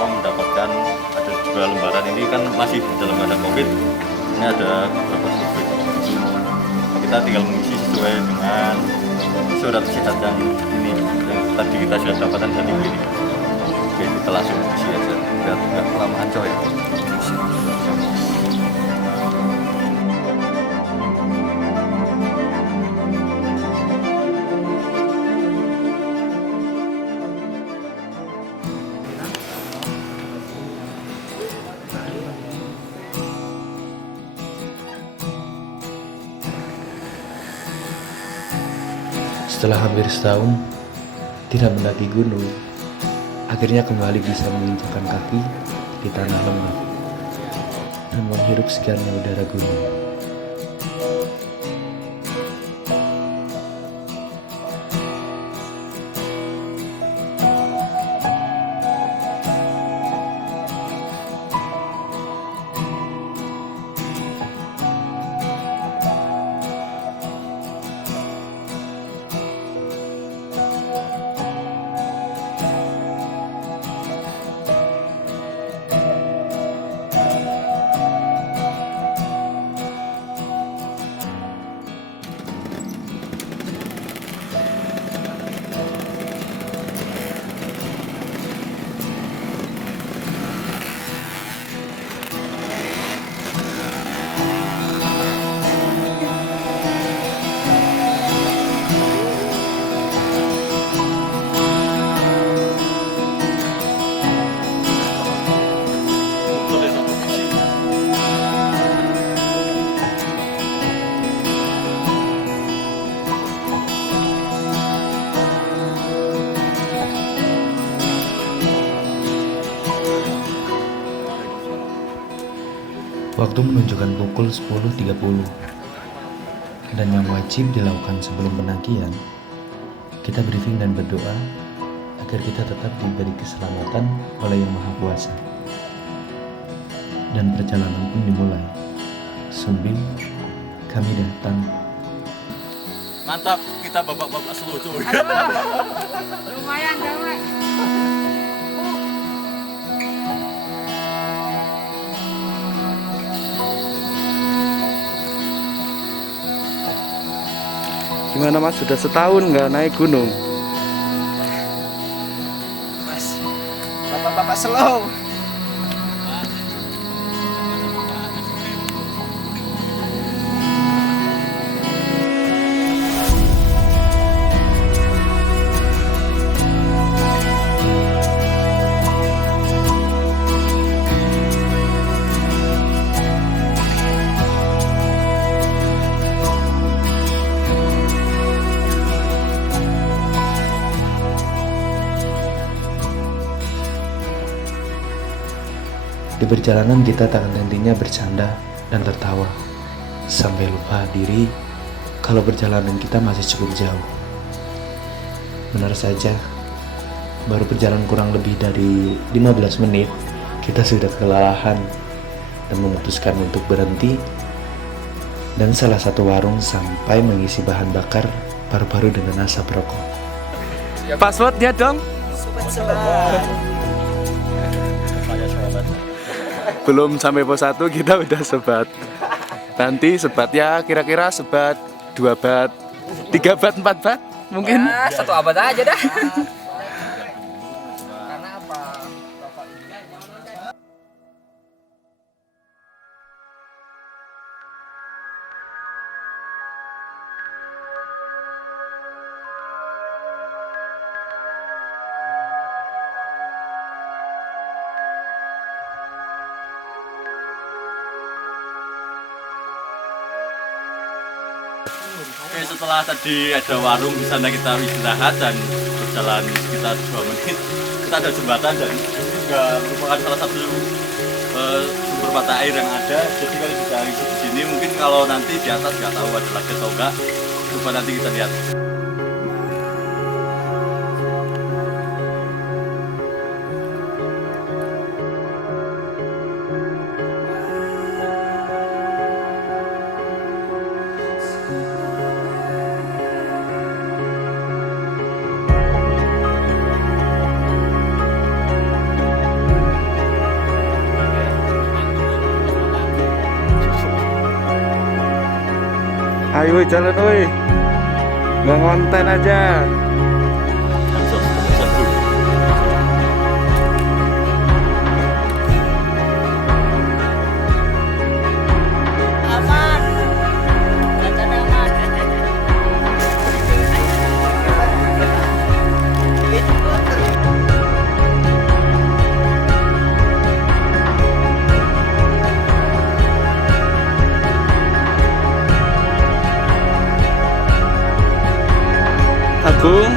Mendapatkan ada juga lembaran ini kan masih dalam keadaan COVID, ini ada beberapa survei, kita tinggal mengisi sesuai dengan surat sehat yang ini yang tadi kita sudah dapatkan tadi ini. Oke, kita langsung isi aja biar nggak kelamaan coy. Setelah hampir setahun tidak mendaki gunung, akhirnya kembali bisa menginjakkan kaki di tanah lembab dan menghirup segarnya udara gunung. Waktu menunjukkan pukul 10.30 dan yang wajib dilakukan sebelum pendakian, kita briefing dan berdoa agar kita tetap diberi keselamatan oleh Yang Maha Kuasa. Dan perjalanan pun dimulai. Sumbing, kami datang. Mantap, kita bapak-bapak slow coy. Lumayan jauh. Gimana Mas, sudah setahun nggak naik gunung? Mas, bapak-bapak slow. Di perjalanan kita tak henti-hentinya bercanda dan tertawa, sampai lupa diri kalau perjalanan kita masih cukup jauh. Benar saja, baru berjalan kurang lebih dari 15 menit, kita sudah kelelahan dan memutuskan untuk berhenti dan salah satu warung sampai mengisi bahan bakar paru-paru dengan asap rokok. Passwordnya dong. Saya sahabat. Belum sampai pos 1 kita udah sebat. Nanti sebatnya kira-kira sebat 2 bat, 3 bat, 4 bat mungkin. Satu abad aja dah. Karena apa? Oke, setelah tadi ada warung di sana kita istirahat dan berjalan sekitar 2 menit, kita ada jembatan dan ini juga merupakan salah satu sumber mata air yang ada. Jadi kalau bisa isi di sini, mungkin kalau nanti di atas nggak tahu ada lagi atau enggak, coba nanti kita lihat. Ayo woi, jalan woi. Nggak ngonten aja. Aman. Jajan aman. Agung